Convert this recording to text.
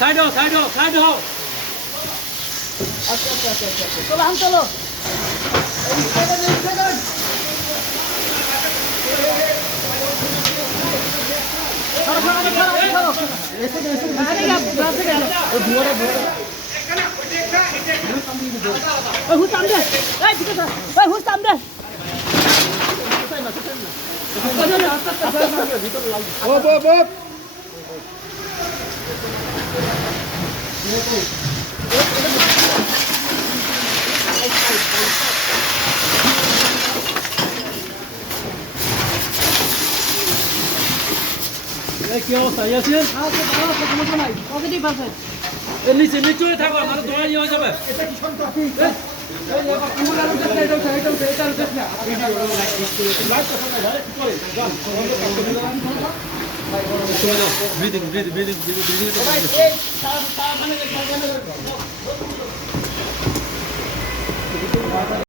side হও side হও side হও আচ্ছা আচ্ছা আচ্ছা আচ্ছা চলো হাম চলো কি অবস্থা ইয়াসিন এর নিচে নিচে থাকো আমার তোমার ইয়ে হয়ে যাবে ব্রিদিং ব্রিদিং ব্রিদিং ব্রিদিং